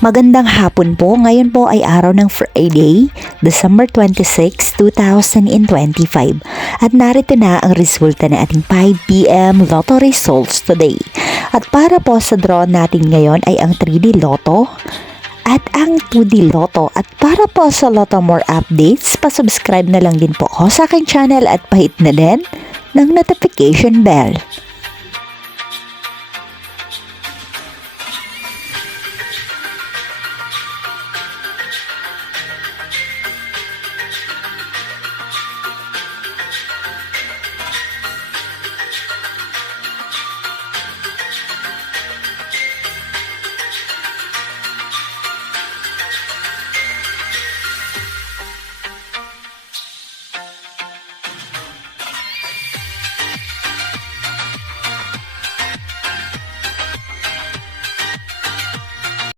Magandang hapon po. Ngayon po ay araw ng Friday, December 26, 2025. At narito na ang resulta ng ating 5 PM Lotto results today. At para po sa draw natin ngayon ay ang 3D Lotto at ang 2D Lotto. At para po sa Lotto More updates, pasubscribe na lang din po ako sa aking channel at pahit na din ng notification bell.